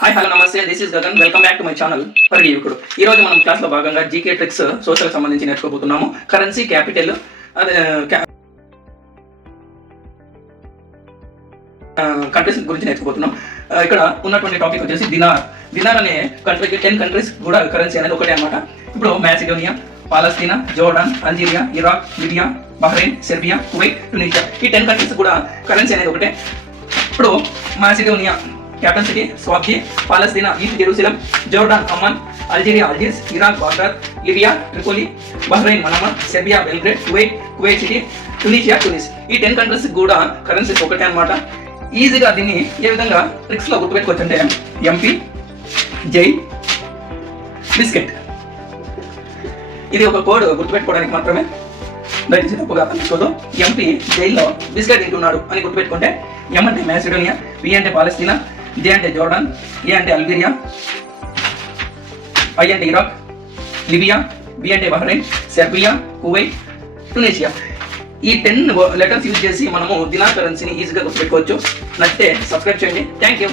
Hi hello నమస్తే, this is Gagan. Welcome back to my channel for యువకుడు. ఈ రోజు మనం క్లాస్ లో భాగంగా జీకే ట్రిక్స్ సోషల్ సంబంధించి నేర్చుకోబోతున్నాము. కరెన్సీ, క్యాపిటల్, కంట్రీస్ గురించి నేర్చుకోబోతున్నాం. ఇక్కడ ఉన్నటువంటి టాపిక్ వచ్చేసి దినార్. దినార్ అనే కంట్రీకి 10 కంట్రీస్ కూడా కరెన్సీ అనేది ఒకటే అనమాట. ఇప్పుడు Macedonia, Palestine, Jordan, Algeria, Iraq, Libya, Bahrain, Serbia, Kuwait, Tunisia, ఈ 10 కంట్రీస్ కూడా కరెన్సీ అనేది ఒకటే. ఇప్పుడు మాసిడోనియా క్యాపిటల్ సిటీ స్వాబ్జీ, Palestine East Jerusalem, Jordan Amman, Algeria Algiers, Iraq Baghdad, Libya Tripoli, Bahrain Manama, Serbia Belgrade, Kuwait City, Tunisia Tunis. ఈ 10 countries కూడా currencies ఒకటే అనమాట. ఈజీగా దీన్ని ఏ విధంగా ట్రిక్స్ లో గుర్తుపెట్టుకోవచ్చు అంటే ఎంపీ జై బిస్కెట్. ఇది ఒక కోడ్ గుర్తుపెట్టుకోవడానికి మాత్రమే, దయచేసి తప్పుగా అర్థించుకోదు. ఎంపీ జైల్లో బిస్కెట్ తింటున్నాడు అని గుర్తుపెట్టుకుంటే ఎం అంటే మాసిడోనియా, బి అంటే పాలస్తీనా, జే అంటే జోర్డాన్, ఏ అంటే అల్జీరియా, ఐ అంటే ఇరాక్, లిబియా, బి అంటే బహ్రెయిన్, సెర్బియా, కువైట్, ట్యునీషియా. ఈ 10 లెటర్స్ యూజ్ చేసి మనము దినార్ కరెన్సీని ఈజీగా గుర్తుపెట్టుకోవచ్చు. నచ్చితే సబ్స్క్రైబ్ చేయండి. Thank you.